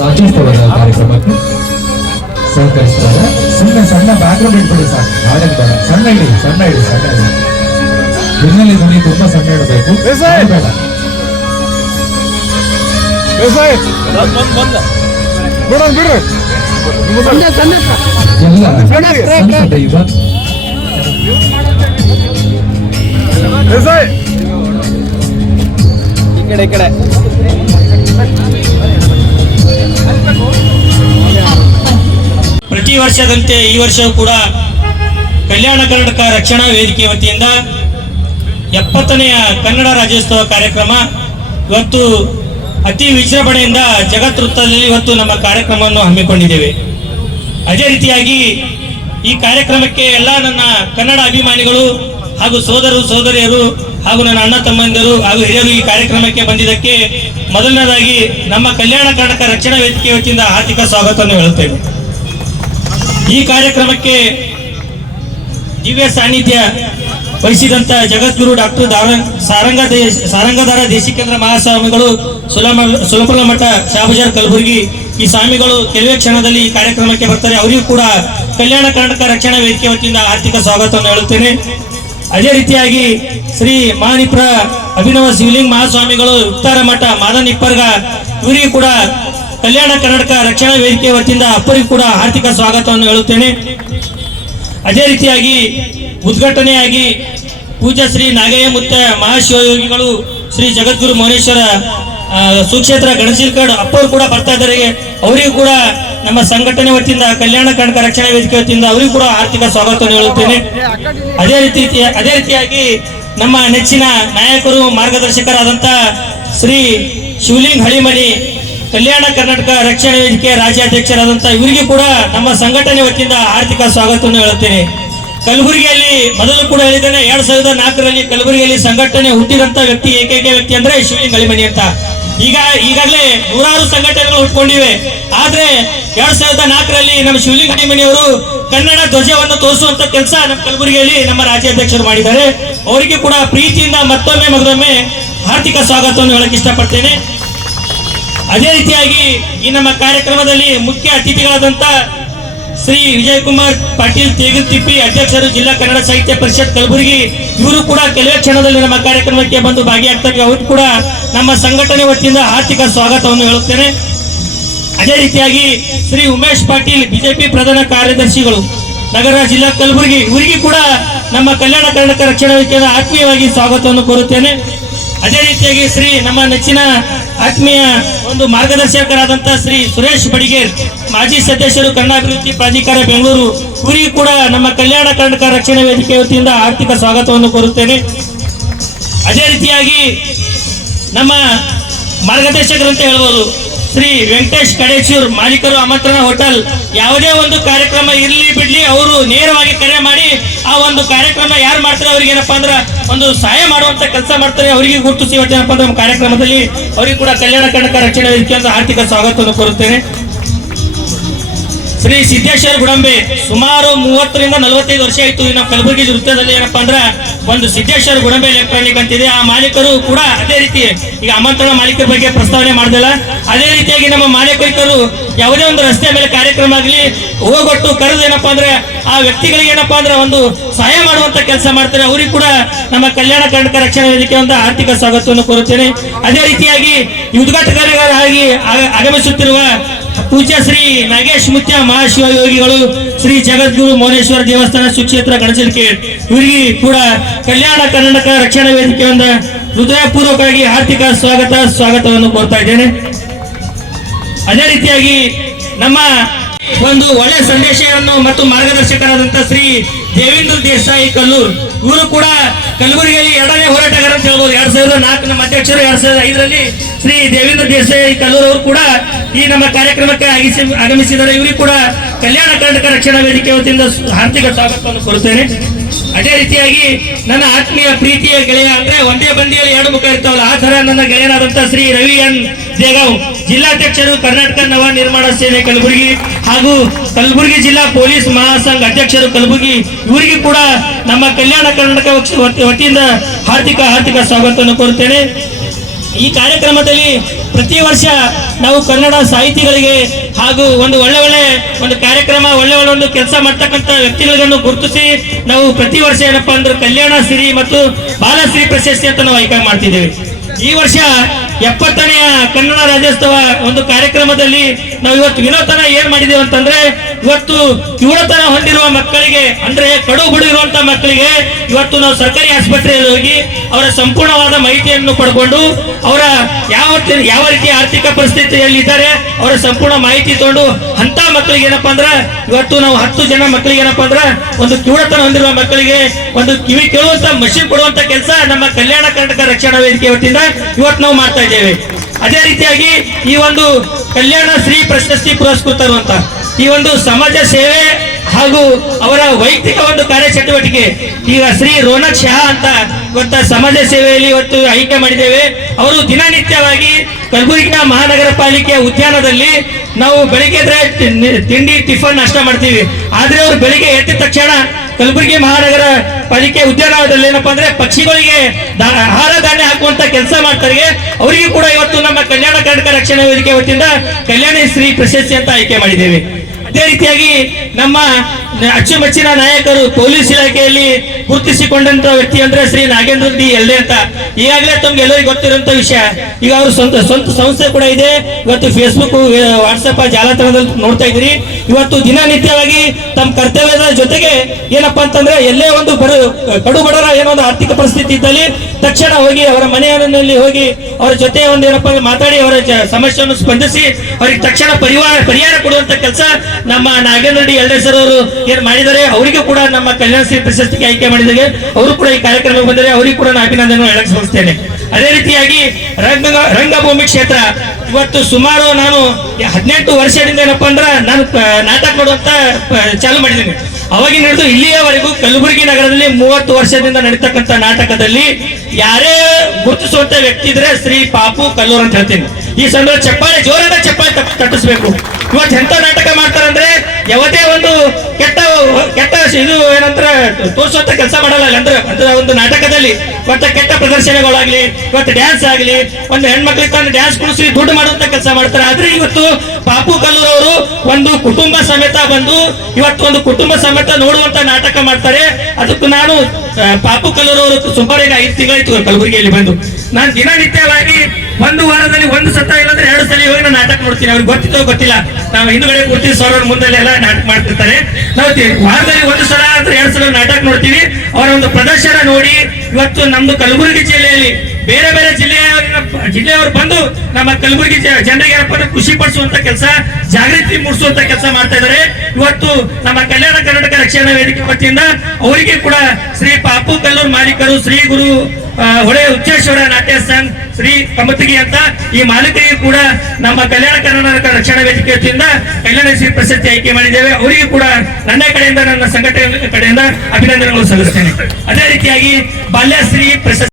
ರಾಜ್ಯೋತ್ಸವದ ಕಾರ್ಯಕ್ರಮಕ್ಕೆ ಸಹಕರಿಸ್ತಾರೆ. ಸುಮ್ಮನೆ ಸಣ್ಣ ಬ್ಯಾಕ್ಗ್ರೌಂಡ್ ಇಟ್ಬಿಡಿ ಸರ್ ನಾಳೆ ಬೇಡ. ಸಣ್ಣ ಇಡಿ ಸಣ್ಣ ಇಡಿ ಸಣ್ಣ ಇಡಿ. ಹಿನ್ನೆಲೆ ಧ್ವನಿ ತುಂಬಾ ಸಣ್ಣ ಇಡಬೇಕು. ಬೇಸಾಯ್. ಬೇಡ. ಎಲ್ಲ ದೈವ ಈ ಕಡೆ ಈ ಕಡೆ. ವರ್ಷದಂತೆ ಈ ವರ್ಷವೂ ಕೂಡ ಕಲ್ಯಾಣ ಕರ್ನಾಟಕ ರಕ್ಷಣಾ ವೇದಿಕೆ ವತಿಯಿಂದ ಎಪ್ಪತ್ತನೆಯ ಕನ್ನಡ ರಾಜ್ಯೋತ್ಸವ ಕಾರ್ಯಕ್ರಮ ಇವತ್ತು ಅತಿ ವಿಜೃಂಭಣೆಯಿಂದ ಜಗತ್ ವೃತ್ತದಲ್ಲಿ ಇವತ್ತು ನಮ್ಮ ಕಾರ್ಯಕ್ರಮವನ್ನು ಹಮ್ಮಿಕೊಂಡಿದ್ದೇವೆ. ಅದೇ ರೀತಿಯಾಗಿ ಈ ಕಾರ್ಯಕ್ರಮಕ್ಕೆ ಎಲ್ಲ ನನ್ನ ಕನ್ನಡ ಅಭಿಮಾನಿಗಳು ಹಾಗೂ ಸೋದರರು, ಸೋದರಿಯರು ಹಾಗೂ ನನ್ನ ಅಣ್ಣ ತಮ್ಮಂದಿರು ಹಾಗೂ ಹಿರಿಯರು ಈ ಕಾರ್ಯಕ್ರಮಕ್ಕೆ ಬಂದಿದ್ದಕ್ಕೆ ಮೊದಲನೇದಾಗಿ ನಮ್ಮ ಕಲ್ಯಾಣ ಕರ್ನಾಟಕ ರಕ್ಷಣಾ ವೇದಿಕೆ ವತಿಯಿಂದ ಆರ್ಥಿಕ ಸ್ವಾಗತವನ್ನು ಹೇಳುತ್ತೇವೆ. ಈ ಕಾರ್ಯಕ್ರಮಕ್ಕೆ ದಿವ್ಯ ಸಾನ್ನಿಧ್ಯ ವಹಿಸಿದಂತ ಜಗದ್ಗುರು ಡಾಕ್ಟರ್ ಸಾರಂಗ ಸಾರಂಗಧಾರ ದೇಶಿಕೇಂದ್ರ ಮಹಾಸ್ವಾಮಿಗಳು ಸುಲಮ ಸುಲಭಲ ಮಠ ಶಾಬಜಾರ್ ಕಲಬುರಗಿ. ಈ ಸ್ವಾಮಿಗಳು ಕೆಲವೇ ಕ್ಷಣದಲ್ಲಿ ಈ ಕಾರ್ಯಕ್ರಮಕ್ಕೆ ಬರ್ತಾರೆ. ಅವರಿಗೂ ಕೂಡ ಕಲ್ಯಾಣ ಕರ್ನಾಟಕ ರಕ್ಷಣಾ ವೇದಿಕೆ ವತಿಯಿಂದ ಆರ್ಥಿಕ ಸ್ವಾಗತವನ್ನು ಹೇಳುತ್ತೇನೆ. ಅದೇ ರೀತಿಯಾಗಿ ಶ್ರೀ ಮಹಾನಿಪ್ರ ಅಭಿನವ ಶಿವಲಿಂಗ್ ಮಹಾಸ್ವಾಮಿಗಳು ಉತ್ತರ ಮಠ, ಮಾದನ್ ಇಪ್ಪರ್ಗ, ಇವರಿಗೂ ಕೂಡ ಕಲ್ಯಾಣ ಕರ್ನಾಟಕ ರಕ್ಷಣಾ ವೇದಿಕೆ ವತಿಯಿಂದ ಅಪ್ಪರಿಗೂ ಕೂಡ ಆರ್ಥಿಕ ಸ್ವಾಗತವನ್ನು ಹೇಳುತ್ತೇನೆ. ಅದೇ ರೀತಿಯಾಗಿ ಉದ್ಘಾಟನೆಯಾಗಿ ಪೂಜಾ ಶ್ರೀ ನಾಗಯ್ಯ ಮುತ್ತ ಮಹಾಶಿವಯೋಗಿಗಳು ಶ್ರೀ ಜಗದ್ಗುರು ಮೌನೇಶ್ವರ ಸುಕ್ಷೇತ್ರ ಗಣಶೀಲ್ಕಡ್ ಅಪ್ಪರು ಕೂಡ ಬರ್ತಾ ಇದ್ದಾರೆ. ಅವರಿಗೂ ಕೂಡ ನಮ್ಮ ಸಂಘಟನೆ ವತಿಯಿಂದ, ಕಲ್ಯಾಣ ಕರ್ನಾಟಕ ರಕ್ಷಣಾ ವೇದಿಕೆ ವತಿಯಿಂದ ಅವರಿಗೂ ಕೂಡ ಆರ್ಥಿಕ ಸ್ವಾಗತವನ್ನು ಹೇಳುತ್ತೇನೆ. ಅದೇ ರೀತಿ ಅದೇ ರೀತಿಯಾಗಿ ನಮ್ಮ ನೆಚ್ಚಿನ ನಾಯಕರು ಮಾರ್ಗದರ್ಶಕರಾದಂತಹ ಶ್ರೀ ಶಿವಲಿಂಗ್ ಹಳಿಮನಿ ಕಲ್ಯಾಣ ಕರ್ನಾಟಕ ರಕ್ಷಣಾ ವೇದಿಕೆ ರಾಜ್ಯಾಧ್ಯಕ್ಷರಾದಂಥ ಇವರಿಗೂ ಕೂಡ ನಮ್ಮ ಸಂಘಟನೆ ವತಿಯಿಂದ ಆರ್ಥಿಕ ಸ್ವಾಗತವನ್ನು ಹೇಳುತ್ತೇನೆ. ಕಲಬುರಗಿಯಲ್ಲಿ ಮೊದಲು ಕೂಡ ಹೇಳಿದ್ದೇನೆ, ಎರಡ್ ಸಾವಿರದ ನಾಲ್ಕರಲ್ಲಿ ಕಲಬುರಗಿಯಲ್ಲಿ ಸಂಘಟನೆ ಹುಟ್ಟಿದಂತ ವ್ಯಕ್ತಿ, ಏಕೈಕ ವ್ಯಕ್ತಿ ಅಂದ್ರೆ ಶಿವಲಿಂಗ ಹಳಿಮನಿ ಅಂತ. ಈಗ, ಈಗಾಗಲೇ ನೂರಾರು ಸಂಘಟನೆಗಳು ಹುಟ್ಕೊಂಡಿವೆ. ಆದ್ರೆ ಎರಡ್ ಸಾವಿರದ ನಾಲ್ಕರಲ್ಲಿ ನಮ್ಮ ಶಿವಲಿಂಗ ಹಳಿಮನಿ ಅವರು ಕನ್ನಡ ಧ್ವಜವನ್ನು ತೋರಿಸುವಂತ ಕೆಲಸ ನಮ್ಮ ಕಲಬುರಗಿಯಲ್ಲಿ ನಮ್ಮ ರಾಜ್ಯಾಧ್ಯಕ್ಷರು ಮಾಡಿದ್ದಾರೆ. ಅವರಿಗೆ ಕೂಡ ಪ್ರೀತಿಯಿಂದ ಮತ್ತೊಮ್ಮೆ ಮೊದಲೊಮ್ಮೆ ಆರ್ಥಿಕ ಸ್ವಾಗತವನ್ನು ಹೇಳಕ್ ಇಷ್ಟಪಡ್ತೇನೆ. ಅದೇ ರೀತಿಯಾಗಿ ಈ ನಮ್ಮ ಕಾರ್ಯಕ್ರಮದಲ್ಲಿ ಮುಖ್ಯ ಅತಿಥಿಗಳಾದಂತ ಶ್ರೀ ವಿಜಯಕುಮಾರ್ ಪಾಟೀಲ್ ತೇಗುತಿಪ್ಪಿ ಅಧ್ಯಕ್ಷರು ಜಿಲ್ಲಾ ಕನ್ನಡ ಸಾಹಿತ್ಯ ಪರಿಷತ್ ಕಲಬುರಗಿ, ಇವರು ಕೂಡ ಕೆಲವೇ ಕ್ಷಣದಲ್ಲಿ ನಮ್ಮ ಕಾರ್ಯಕ್ರಮಕ್ಕೆ ಬಂದು ಭಾಗಿಯಾಗ್ತಾರೆ ಅವರು ಕೂಡ ನಮ್ಮ ಸಂಘಟನೆ ವತಿಯಿಂದ ಆರ್ಥಿಕ ಸ್ವಾಗತವನ್ನು ಹೇಳುತ್ತೇನೆ. ಅದೇ ರೀತಿಯಾಗಿ ಶ್ರೀ ಉಮೇಶ್ ಪಾಟೀಲ್, ಬಿಜೆಪಿ ಪ್ರಧಾನ ಕಾರ್ಯದರ್ಶಿಗಳು, ನಗರ, ಜಿಲ್ಲಾ ಕಲಬುರಗಿ, ಇವರಿಗೆ ಕೂಡ ನಮ್ಮ ಕಲ್ಯಾಣ ಕರ್ನಾಟಕ ರಕ್ಷಣಾ ವೇದಿಕೆಯ ಆತ್ಮೀಯವಾಗಿ ಸ್ವಾಗತವನ್ನು ಕೋರುತ್ತೇನೆ. ಅದೇ ರೀತಿಯಾಗಿ ಶ್ರೀ ನಮ್ಮ ನೆಚ್ಚಿನ ಆತ್ಮೀಯ ಒಂದು ಮಾರ್ಗದರ್ಶಕರಾದಂತಹ ಶ್ರೀ ಸುರೇಶ್ ಬಡಿಗೇರ್, ಮಾಜಿ ಸದಸ್ಯರು ಕನ್ನಡಾಭಿವೃದ್ಧಿ ಪ್ರಾಧಿಕಾರ ಬೆಂಗಳೂರು ಇವರಿಗೂ ಕೂಡ ನಮ್ಮ ಕಲ್ಯಾಣ ಕರ್ನಾಟಕ ರಕ್ಷಣಾ ವೇದಿಕೆ ವತಿಯಿಂದ ಆರ್ಥಿಕ ಸ್ವಾಗತವನ್ನು ಕೋರುತ್ತೇನೆ. ಅದೇ ರೀತಿಯಾಗಿ ನಮ್ಮ ಮಾರ್ಗದರ್ಶಕರು ಅಂತ ಹೇಳ್ಬೋದು ಶ್ರೀ ವೆಂಕಟೇಶ್ ಕಡೇಶೂರ್ ಮಾಲೀಕರು ಆಮಂತ್ರಣ ಹೋಟೆಲ್ ಯಾವುದೇ ಒಂದು ಕಾರ್ಯಕ್ರಮ ಇರ್ಲಿ ಬಿಡ್ಲಿ ಅವರು ನೇರವಾಗಿ ಕರೆ ಮಾಡಿ ಆ ಒಂದು ಕಾರ್ಯಕ್ರಮ ಯಾರು ಮಾಡ್ತಾರೆ ಅವ್ರಿಗೆ ಏನಪ್ಪಾ ಅಂದ್ರೆ ಒಂದು ಸಹಾಯ ಮಾಡುವಂತ ಕೆಲಸ ಮಾಡ್ತಾರೆ ಅವರಿಗೆ ಗುರುತಿಸಿ ಇವತ್ತೇನಪ್ಪ ಅಂದ್ರೆ ನಮ್ಮ ಕಾರ್ಯಕ್ರಮದಲ್ಲಿ ಅವರಿಗೆ ಕೂಡ ಕಲ್ಯಾಣ ಕರ್ನಾಟಕ ರಕ್ಷಣಾ ಅಂತ ಆರ್ಥಿಕ ಸ್ವಾಗತವನ್ನು ಕೋರುತ್ತೇನೆ. ಶ್ರೀ ಸಿದ್ದೇಶ್ವರ ಗುಡಂಬೆ, ಸುಮಾರು ಮೂವತ್ತರಿಂದ ನಲವತ್ತೈದು ವರ್ಷ ಆಯ್ತು ನಮ್ಮ ಕಲಬುರಗಿ ವೃತ್ತದಲ್ಲಿ ಏನಪ್ಪಾ ಅಂದ್ರೆ ಒಂದು ಸಿದ್ದೇಶ್ವರ ಗುಡಂಬೆ ಎಲೆಕ್ಟ್ರಾನಿಕ್ ಅಂತಿದೆ. ಆ ಮಾಲೀಕರು ಕೂಡ ಅದೇ ರೀತಿ ಈಗ ಆಮಂತ್ರಣ ಮಾಲೀಕರ ಬಗ್ಗೆ ಪ್ರಸ್ತಾವನೆ ಮಾಡಿದಲ್ಲ. ಅದೇ ರೀತಿಯಾಗಿ ನಮ್ಮ ಮಾಲೀಕರು ಯಾವುದೇ ಒಂದು ರಸ್ತೆ ಮೇಲೆ ಕಾರ್ಯಕ್ರಮ ಆಗಲಿ, ಹೋಗೊಟ್ಟು ಕರೆದು ಏನಪ್ಪಾ ಅಂದ್ರೆ ಆ ವ್ಯಕ್ತಿಗಳಿಗೆ ಏನಪ್ಪಾ ಅಂದ್ರೆ ಒಂದು ಸಹಾಯ ಮಾಡುವಂತ ಕೆಲಸ ಮಾಡ್ತಾರೆ. ಅವರಿಗೆ ಕೂಡ ನಮ್ಮ ಕಲ್ಯಾಣ ಕರ್ನಾಟಕ ರಕ್ಷಣಾ ವೇದಿಕೆ ಒಂದು ಆರ್ಥಿಕ ಸ್ವಾಗತವನ್ನು ಕೋರುತ್ತೇನೆ. ಅದೇ ರೀತಿಯಾಗಿ ಈ ಉದ್ಘಾಟಕರಾಗಿ ಆಗ- ಆಗಮಿಸುತ್ತಿರುವ ಪೂಜ್ಯ ಶ್ರೀ ನಾಗೇಶ್ ಮುತ್ಯ ಮಹಾಶಿವಯೋಗಿಗಳು, ಶ್ರೀ ಜಗದ್ಗುರು ಮೌನೇಶ್ವರ ದೇವಸ್ಥಾನ ಸುಕ್ಷೇತ್ರ ಗಣಚಲಿಕೆ ಇವರಿಗೆ ಕೂಡ ಕಲ್ಯಾಣ ಕರ್ನಾಟಕ ರಕ್ಷಣಾ ವೇದಿಕೆಯಿಂದ ಹೃದಯಪೂರ್ವಕವಾಗಿ ಆರ್ಥಿಕ ಸ್ವಾಗತ, ಸ್ವಾಗತವನ್ನು ಕೋರ್ತಾ ಇದ್ದೇನೆ. ಅದೇ ರೀತಿಯಾಗಿ ನಮ್ಮ ಒಂದು ಒಳ್ಳೆ ಸಂದೇಶವನ್ನು ಮತ್ತು ಮಾರ್ಗದರ್ಶಕರಾದಂತಹ ಶ್ರೀ ದೇವೇಂದ್ರ ದೇಸಾಯಿ ಕಲ್ಲೂರ್, ಇವರು ಕೂಡ ಕಲಬುರಗಿಯಲ್ಲಿ ಎರಡನೇ ಹೋರಾಟಗಾರ ಅಂತ ಹೇಳ್ಬೋದು. ಎರಡ್ ಸಾವಿರದ ನಾಲ್ಕು ನಮ್ಮ ಅಧ್ಯಕ್ಷರು, ಎರಡ್ ಸಾವಿರದ ಐದರಲ್ಲಿ ಶ್ರೀ ದೇವೇಂದ್ರ ದೇಸಾಯಿ ಕಲ್ಲೂರ್ ಅವರು ಕೂಡ ಈ ನಮ್ಮ ಕಾರ್ಯಕ್ರಮಕ್ಕೆ ಆಗಿಸಿ ಆಗಮಿಸಿದರೆ ಇವರಿಗೆ ಕೂಡ ಕಲ್ಯಾಣ ಕರ್ನಾಟಕ ರಕ್ಷಣಾ ವೇದಿಕೆ ವತಿಯಿಂದ ಹಾರ್ದಿಕ ಸ್ವಾಗತವನ್ನು ಕೊಡುತ್ತೇನೆ. ಅದೇ ರೀತಿಯಾಗಿ ನನ್ನ ಆತ್ಮೀಯ ಪ್ರೀತಿಯ ಗೆಳೆಯ ಅಂದ್ರೆ ಒಂದೇ ಬಂದಿಯಲ್ಲಿ ಎರಡು ಮುಖ ಇರ್ತಾವಲ್ಲ, ಆ ತರ ನನ್ನ ಗೆಳೆಯನಾದಂತ ಶ್ರೀ ರವಿ ಎನ್ ದೇಗಾವ್ ಜಿಲ್ಲಾಧ್ಯಕ್ಷರು ಕರ್ನಾಟಕ ನವ ನಿರ್ಮಾಣ ಸೇನೆ ಕಲಬುರಗಿ ಹಾಗೂ ಕಲಬುರಗಿ ಜಿಲ್ಲಾ ಪೊಲೀಸ್ ಮಹಾಸಂಘ ಅಧ್ಯಕ್ಷರು ಕಲಬುರಗಿ, ಇವರಿಗೂ ಕೂಡ ನಮ್ಮ ಕಲ್ಯಾಣ ಕರ್ನಾಟಕ ವತಿಯಿಂದ ಹಾರ್ದಿಕ ಹಾರ್ದಿಕ ಸ್ವಾಗತವನ್ನು ಕೋರುತ್ತೇನೆ. ಈ ಕಾರ್ಯಕ್ರಮದಲ್ಲಿ ಪ್ರತಿ ವರ್ಷ ನಾವು ಕನ್ನಡ ಸಾಹಿತಿಗಳಿಗೆ ಹಾಗೂ ಒಂದು ಒಳ್ಳೆ ಒಳ್ಳೆ ಒಂದು ಕಾರ್ಯಕ್ರಮ, ಒಳ್ಳೆ ಒಳ್ಳೆ ಒಂದು ಕೆಲಸ ಮಾಡ್ತಕ್ಕಂಥ ವ್ಯಕ್ತಿಗಳನ್ನು ಗುರುತಿಸಿ ನಾವು ಪ್ರತಿ ವರ್ಷ ಏನಪ್ಪಾ ಅಂದ್ರೆ ಕಲ್ಯಾಣ ಸಿರಿ ಮತ್ತು ಬಾಲಶ್ರೀ ಪ್ರಶಸ್ತಿ ಅಂತ ನಾವು ಆಯ್ಕೆ ಮಾಡ್ತಿದ್ದೇವೆ. ಈ ವರ್ಷ ಎಪ್ಪತ್ತನೆಯ ಕನ್ನಡ ರಾಜ್ಯೋತ್ಸವ ಒಂದು ಕಾರ್ಯಕ್ರಮದಲ್ಲಿ ನಾವು ಇವತ್ತು ವಿನೂತನ ಏನ್ ಮಾಡಿದೇವೆ ಅಂತಂದ್ರೆ ಇವತ್ತು ಕಿವುಡತನ ಹೊಂದಿರುವ ಮಕ್ಕಳಿಗೆ, ಅಂದ್ರೆ ಕಡು ಇರುವಂತ ಮಕ್ಕಳಿಗೆ ಇವತ್ತು ನಾವು ಸರ್ಕಾರಿ ಆಸ್ಪತ್ರೆಯಲ್ಲಿ ಹೋಗಿ ಅವರ ಸಂಪೂರ್ಣವಾದ ಮಾಹಿತಿಯನ್ನು ಪಡ್ಕೊಂಡು ಅವರ ಯಾವ ಯಾವ ರೀತಿಯ ಆರ್ಥಿಕ ಪರಿಸ್ಥಿತಿಯಲ್ಲಿ ಇದ್ದಾರೆ, ಅವರ ಸಂಪೂರ್ಣ ಮಾಹಿತಿ ತಗೊಂಡು ಅಂತ ಮಕ್ಕಳಿಗೆ ಏನಪ್ಪಾ ಅಂದ್ರೆ ಇವತ್ತು ನಾವು ಹತ್ತು ಜನ ಮಕ್ಕಳಿಗೆ ಏನಪ್ಪಾ ಅಂದ್ರೆ ಒಂದು ಕಿವುಡತನ ಹೊಂದಿರುವ ಮಕ್ಕಳಿಗೆ ಒಂದು ಕಿವಿ ಕೇಳುವಂತ ಮಷಿನ್ ಕೊಡುವಂತ ಕೆಲಸ ನಮ್ಮ ಕಲ್ಯಾಣ ಕರ್ನಾಟಕ ರಕ್ಷಣಾ ವೇದಿಕೆ ವತಿಯಿಂದ ಇವತ್ತು ನಾವು ಮಾಡ್ತಾ ಇದ್ದೇವೆ. ಅದೇ ರೀತಿಯಾಗಿ ಈ ಒಂದು ಕಲ್ಯಾಣ ಶ್ರೀ ಪ್ರಶಸ್ತಿ ಪುರಸ್ಕೃತರು ಅಂತ ಈ ಒಂದು ಸಮಾಜ ಸೇವೆ ಹಾಗೂ ಅವರ ವೈಯಕ್ತಿಕ ಒಂದು ಕಾರ್ಯಚಟುವಟಿಕೆ. ಈಗ ಶ್ರೀ ರೋನಕ್ ಶಹಾ ಅಂತ ಇವತ್ತ ಸಮಾಜ ಸೇವೆಯಲ್ಲಿ ಇವತ್ತು ಆಯ್ಕೆ ಮಾಡಿದ್ದೇವೆ. ಅವರು ದಿನನಿತ್ಯವಾಗಿ ಕಲಬುರಗಿಯ ಮಹಾನಗರ ಪಾಲಿಕೆಯ ಉದ್ಯಾನದಲ್ಲಿ ನಾವು ಬೆಳಿಗ್ಗೆ ತಿಂಡಿ, ಟಿಫನ್ ನಾಷ್ಟ ಮಾಡ್ತೀವಿ. ಆದ್ರೆ ಅವರು ಬೆಳಿಗ್ಗೆ ಎದ್ದ ತಕ್ಷಣ ಕಲಬುರಗಿ ಮಹಾನಗರ ಪಾಲಿಕೆ ಉದ್ಯಾನದಲ್ಲಿ ಏನಪ್ಪಾ ಅಂದ್ರೆ ಪಕ್ಷಿಗಳಿಗೆ ಆಹಾರ ಧಾನ್ಯ ಹಾಕುವಂತ ಕೆಲಸ ಮಾಡ್ತಾರೆ ಅವರಿಗೂ ಕೂಡ ಇವತ್ತು ನಮ್ಮ ಕಲ್ಯಾಣ ಕರ್ನಾಟಕ ರಕ್ಷಣಾ ವೇದಿಕೆ ವತಿಯಿಂದ ಕಲ್ಯಾಣಿ ಶ್ರೀ ಪ್ರಶಸ್ತಿ ಅಂತ ಆಯ್ಕೆ ಮಾಡಿದ್ದೇವೆ. ಅದೇ ರೀತಿಯಾಗಿ ನಮ್ಮ ಅಚ್ಚುಮೆಚ್ಚಿನ ನಾಯಕರು ಪೊಲೀಸ್ ಇಲಾಖೆಯಲ್ಲಿ ಗುರುತಿಸಿಕೊಂಡಂತ ವ್ಯಕ್ತಿ ಅಂದ್ರೆ ಶ್ರೀ ನಾಗೇಂದ್ರ ಡಿ ಎಲ್ ಅಂತ. ಈಗಾಗಲೇ ತಮ್ಗೆ ಎಲ್ಲರಿಗೂ ಗೊತ್ತಿರುವಂತ ವಿಷಯ. ಈಗ ಅವರು ಸ್ವಂತ ಸ್ವಂತ ಸಂಸ್ಥೆ ಕೂಡ ಇದೆ. ಇವತ್ತು ಫೇಸ್ಬುಕ್ ವಾಟ್ಸಪ್ ಜಾಲತಾಣದಲ್ಲಿ ನೋಡ್ತಾ ಇದ್ರಿ ಇವತ್ತು ದಿನನಿತ್ಯವಾಗಿ ತಮ್ಮ ಕರ್ತವ್ಯದ ಜೊತೆಗೆ ಏನಪ್ಪಾ ಅಂತಂದ್ರೆ ಎಲ್ಲೇ ಒಂದು ಬಡ, ಕಡು ಬಡವರ ಏನೋ ಒಂದು ಆರ್ಥಿಕ ಪರಿಸ್ಥಿತಿ ಇದ್ದಲ್ಲಿ ತಕ್ಷಣ ಹೋಗಿ ಅವರ ಮನೆಯಲ್ಲಿ ಹೋಗಿ ಅವರ ಜೊತೆ ಒಂದು ಏನಪ್ಪಾ ಮಾತಾಡಿ ಅವರ ಸಮಸ್ಯೆಯನ್ನು ಸ್ಪಂದಿಸಿ, ಅವರಿಗೆ ತಕ್ಷಣ ಪರಿವಾರ, ಪರಿಹಾರ ಕೊಡುವಂತ ಕೆಲಸ ನಮ್ಮ ನಾಗೇಂದ್ರ ರೆಡ್ಡಿ ಎಲ್ಡೆ ಸರ್ ಅವರು ಏನ್ ಮಾಡಿದರೆ ಅವರಿಗೆ ಕೂಡ ನಮ್ಮ ಕಲ್ಯಾಣ ಶ್ರೀ ಪ್ರಶಸ್ತಿಗೆ ಆಯ್ಕೆ ಮಾಡಿದರೆ ಅವರು ಕೂಡ ಈ ಕಾರ್ಯಕ್ರಮಕ್ಕೆ ಬಂದರೆ ಅವರಿಗೆ ಕೂಡ ನಾನು ಅಭಿನಂದನೆ ಹೇಳಕ್ ಅದೇ ರೀತಿಯಾಗಿ ರಂಗ, ರಂಗಭೂಮಿ ಕ್ಷೇತ್ರ ಇವತ್ತು ಸುಮಾರು ನಾನು ಹದಿನೆಂಟು ವರ್ಷದಿಂದ ಏನಪ್ಪ ಅಂದ್ರೆ ನಾನು ನಾಟಕ ಮಾಡುವಂತ ಚಾಲು ಮಾಡಿದ್ದೀನಿ. ಅವಾಗಿನ ಹಿಡಿದು ಇಲ್ಲಿಯವರೆಗೂ ಕಲಬುರಗಿ ನಗರದಲ್ಲಿ ಮೂವತ್ತು ವರ್ಷದಿಂದ ನಡೀತಕ್ಕಂಥ ನಾಟಕದಲ್ಲಿ ಯಾರೇ ಗುರುತಿಸುವಂತ ವ್ಯಕ್ತಿ ಇದ್ರೆ ಶ್ರೀ ಪಾಪು ಕಲ್ಲೂರ್ ಅಂತ ಹೇಳ್ತೀನಿ. ಈ ಸಂದರ್ಭ ಚಪ್ಪಾಳೆ, ಜೋರಾದ ಚಪ್ಪಾಳೆ ತಟ್- ತಟ್ಟಿಸ್ಬೇಕು ಇವತ್ತು ಎಂತ ನಾಟಕ ಮಾಡ್ತಾರಂದ್ರೆ ಯಾವುದೇ ಒಂದು ಕೆಟ್ಟ ಕೆಟ್ಟ ಇದು ಏನಂದ್ರೆ ತೋರಿಸುವಂತ ಕೆಲಸ ಮಾಡಲ್ಲ ಅಂದ್ರೆ ಒಂದು ನಾಟಕದಲ್ಲಿ ಮತ್ತೆ ಕೆಟ್ಟ ಪ್ರದರ್ಶನಗಳಾಗ್ಲಿ ಇವತ್ತು ಡ್ಯಾನ್ಸ್ ಆಗ್ಲಿ, ಒಂದು ಹೆಣ್ಮಕ್ಳಿಗೆ ತಂದು ಡ್ಯಾನ್ಸ್ ಕುಣಿಸಿ ದುಡ್ಡು ಮಾಡುವಂತ ಕೆಲಸ ಮಾಡ್ತಾರೆ. ಆದ್ರೆ ಇವತ್ತು ಪಾಪು ಕಲ್ಲೂರ್ ಅವರು ಒಂದು ಕುಟುಂಬ ಸಮೇತ ಬಂದು ಇವತ್ತು ಒಂದು ಕುಟುಂಬ ಸಮೇತ ನೋಡುವಂತ ನಾಟಕ ಮಾಡ್ತಾರೆ. ಅದಕ್ಕೂ ನಾನು ಪಾಪು ಕಲ್ಲೂರ್ ಅವರು ಸುಮಾರು ಈಗ ಐದು ತಿಂಗಳಾಯ್ತು ಕಲಬುರಗಿಯಲ್ಲಿ ಬಂದು. ನಾನು ದಿನನಿತ್ಯವಾಗಿ ಒಂದು ವಾರದಲ್ಲಿ ಒಂದು ಸತ ಇಲ್ಲಂದ್ರೆ ಎರಡು ಸಲ ಹೋಗಿ ನಾನು ನಾಟಕ ನೋಡ್ತೀನಿ. ಅವ್ರಿಗೆ ಗೊತ್ತಿತ್ತೋ ಗೊತ್ತಿಲ್ಲ. ನಾವು ಹಿಂದುಗಡೆ ಕೂರ್ತೀವಿ ಸರ್ ಮುಂದೆ ಎಲ್ಲ ನಾಟಕ ಮಾಡ್ತಿರ್ತಾರೆ. ನಾವು ವಾರದಲ್ಲಿ ಒಂದು ಸಲ ಅಂದ್ರೆ ಎರಡು ಸಲ ನಾಟಕ ನೋಡ್ತೀವಿ. ಅವರ ಒಂದು ಪ್ರದರ್ಶನ ನೋಡಿ ಇವತ್ತು ನಮ್ದು ಕಲಬುರಗಿ ಜಿಲ್ಲೆಯಲ್ಲಿ ಬೇರೆ ಬೇರೆ ಜಿಲ್ಲೆಯ ಜಿಲ್ಲೆಯವರು ಬಂದು ನಮ್ಮ ಕಲಬುರಗಿ ಜನರಿಗೆ ಖುಷಿ ಪಡಿಸುವಂತ ಕೆಲಸ, ಜಾಗೃತಿ ಮೂಡಿಸುವಂತ ಕೆಲಸ ಮಾಡ್ತಾ ಇದ್ದಾರೆ. ಇವತ್ತು ನಮ್ಮ ಕಲ್ಯಾಣ ಕರ್ನಾಟಕ ರಕ್ಷಣಾ ವೇದಿಕೆ ವತಿಯಿಂದ ಅವರಿಗೆ ಕೂಡ ಶ್ರೀ ಪಾಪು ಕಲ್ಲೂರು ಮಾಲೀಕರು, ಶ್ರೀ ಗುರು ಹೊಳೆ ಉಚ್ಚೇಶ್ವರ ನಾಟ್ಯ ಸಂಘ ಶ್ರೀ ಕಮತಗಿ ಅಂತ ಈ ಮಾಲೀಕರಿಗೆ ಕೂಡ ನಮ್ಮ ಕಲ್ಯಾಣ ಕರ್ನಾಟಕ ರಕ್ಷಣಾ ವೇದಿಕೆ ವತಿಯಿಂದ ಕಲ್ಯಾಣ ಶ್ರೀ ಪ್ರಶಸ್ತಿ ಆಯ್ಕೆ ಮಾಡಿದ್ದೇವೆ. ಅವರಿಗೂ ಕೂಡ ನನ್ನ ಕಡೆಯಿಂದ, ನನ್ನ ಸಂಘಟನೆ ಕಡೆಯಿಂದ ಅಭಿನಂದನೆಗಳು ಸಲ್ಲಿಸ್ತೇನೆ. ಅದೇ ರೀತಿಯಾಗಿ ಬಾಲ್ಯಶ್ರೀ ಪ್ರಶಸ್ತಿ